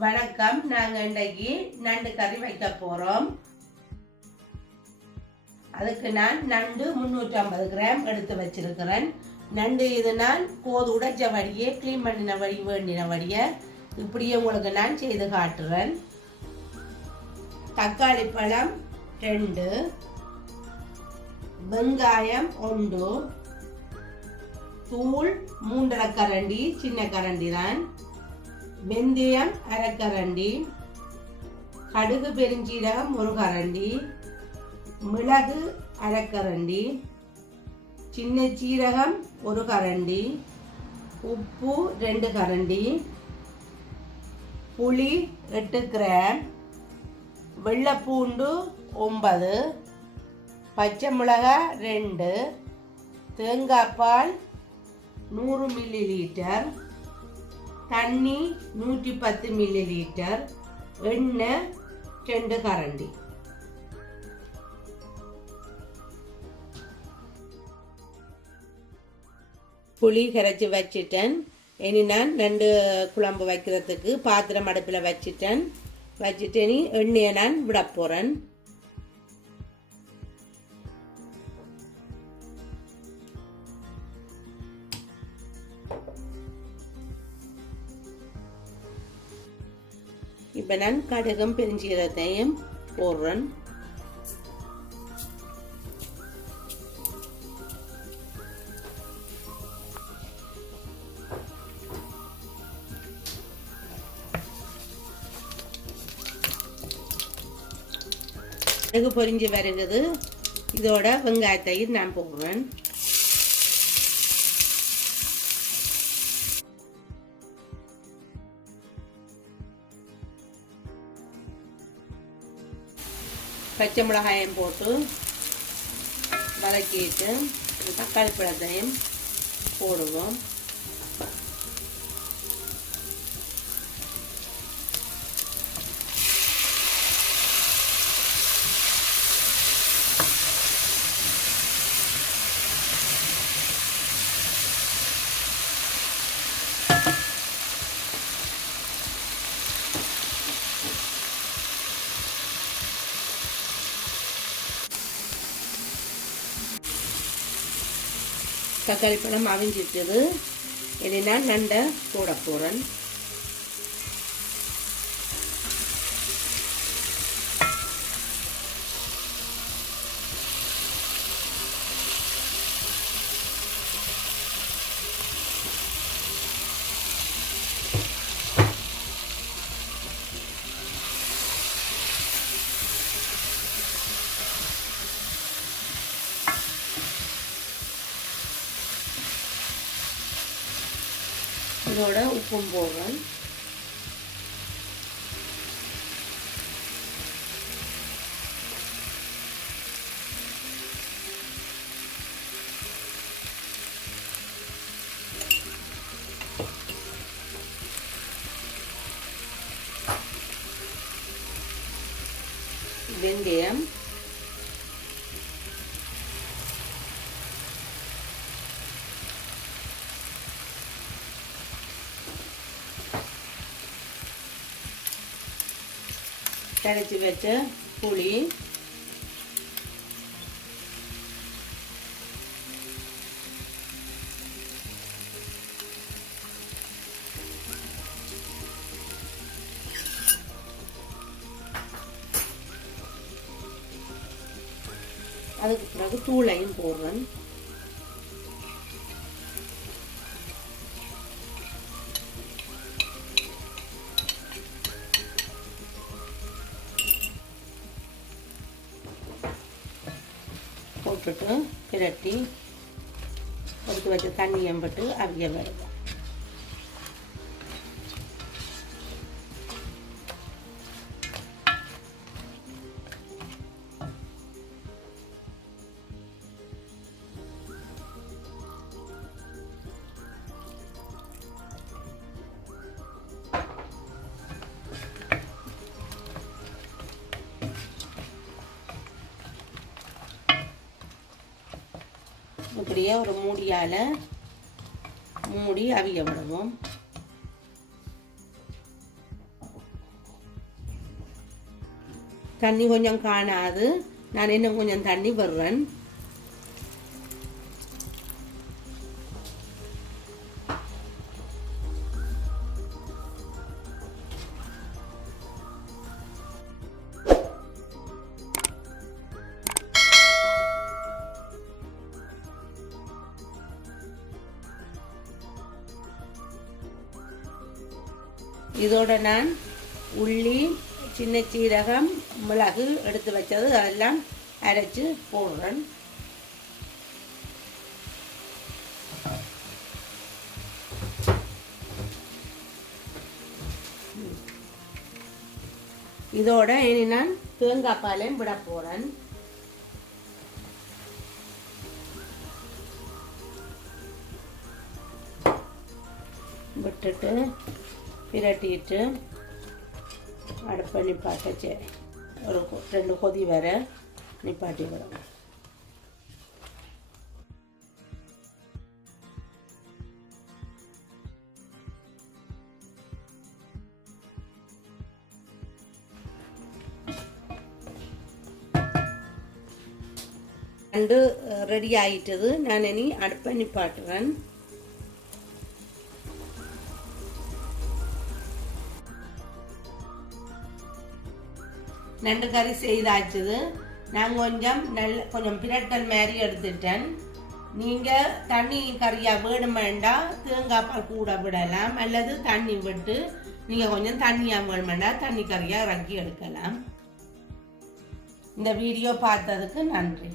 வணக்கம். நாங்கள் இன்றைக்கு நண்டு கறி வைக்க போகிறோம். அதுக்கு நான் நண்டு 350 கிராம் எடுத்து வச்சிருக்கிறேன். நண்டு இது நான் கோது உடைச்ச வடியே க்ளீன் பண்ணின வடி வேண்டின வடியை இப்படியே உங்களுக்கு நான் செய்து காட்டுறேன். தக்காளி பழம் 2, வெங்காயம் 1, தூள் 3 கரண்டி, சின்ன கரண்டி தான், வெந்தயம் 1/2 கரண்டி, கடுகு பெருஞ்சீரகம் 1 கரண்டி, மிளகு 1/2 கரண்டி, சின்ன சீரகம் 1 கரண்டி, உப்பு 2 கரண்டி, புளி 8 கிராம், வெள்ளைப்பூண்டு 9, பச்சை மிளகாய் 2, தேங்காய் பால் 100 மில்லி லிட்டர், தண்ணி 110 மில்லி லிட்டர், எண்ணெய் 2 கரண்டி. புளி கரைச்சி வச்சிட்டேன். இனி நான் நண்டு குழம்பு வைக்கிறதுக்கு பாத்திரம் அடுப்பில் வச்சிட்டு இனி எண்ணெயை நான் விட போகிறேன். இப்போ நான் கடுகும் பெருஞ்சீரகத்தையும் போடுறேன். கடுகு பொரிஞ்சு வருகிறது. இதோட வெங்காயத்தையும் நான் போடுறேன். பச்சை மிளகாயம் போட்டு வதக்கிட்டு தக்காளி பழத்தையும் போடுவோம். தக்காளி பழம் அவிஞ்சிட்டது. இனி நான் நண்டை போட போகிறேன். இதோட உப்பும் போடுறேன். வெந்தயம், கரைச்சி வச்ச புளி, அதுக்கு பிறகு தூளையும் போடுறேன். போட்டுட்டு பிரட்டி எடுத்து வச்ச தண்ணியை போட்டு அவிய வருவோம். இப்படியே ஒரு மூடியால் மூடி அவிய விடுவோம். தண்ணி கொஞ்சம் காணாது, நான் இன்னும் கொஞ்சம் தண்ணி விடுறேன். இதோட நான் உள்ளி, சின்ன சீரகம், மிளகு எடுத்து வச்சது அதெல்லாம் அரைச்சு போடுறேன். இதோட இனி நான் தேங்காய் பாலையும் விட போறேன். விட்டுட்டு பிரட்டிட்டு அடுப்பை நிப்பாட்ட ஒரு 2 கொதி வர நிப்பாட்டி விடுவோம். நண்டு ரெடி ஆயிட்டது. நான் இனி அடுப்பை நிப்பாட்டுறேன். நண்டு கறி செய்தாச்சுது. நான் கொஞ்சம் பிரட்டல் மாதிரி எடுத்துட்டேன். நீங்கள் தண்ணி கறியாக வேணுமெண்டா தேங்காய் பால் கூட விடலாம், அல்லது தண்ணி விட்டு நீங்கள் கொஞ்சம் தண்ணியாக வேணுமெண்டா தண்ணி கறியாக இறக்கி எடுக்கலாம். இந்த வீடியோ பார்த்ததுக்கு நன்றி.